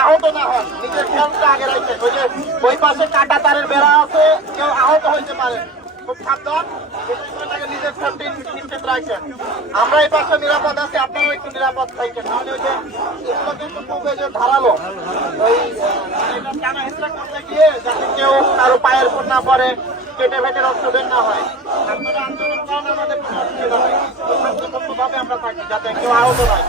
আহত না হন, নিজের খেয়ালটা আগে রাখবেন। ওই যে ওই পাশে কাটা তারের বেড়া আছে, কেউ আহত হইতে পারে, খুব সাবধান। নিজের সেফটি নিশ্চিত রাখবেন। আমরা এই পাশে নিরাপদ আছি, আপনারাও একটু নিরাপদ থাকবেন। নাহলে ওই যে এগুলো কিন্তু খুব যে ধারালো, ওই টানা হেঁচড়া করতে গিয়ে যাতে কেউ কারো পায়ের উপর না পড়ে, কেটে ফেটে রক্ত বের না হয়। আপনারা আন্দোলন করেন, আমাদের কোনো অসুবিধা হয়, শান্তিপূর্ণভাবে আমরা থাকি যাতে কেউ আহত নয়।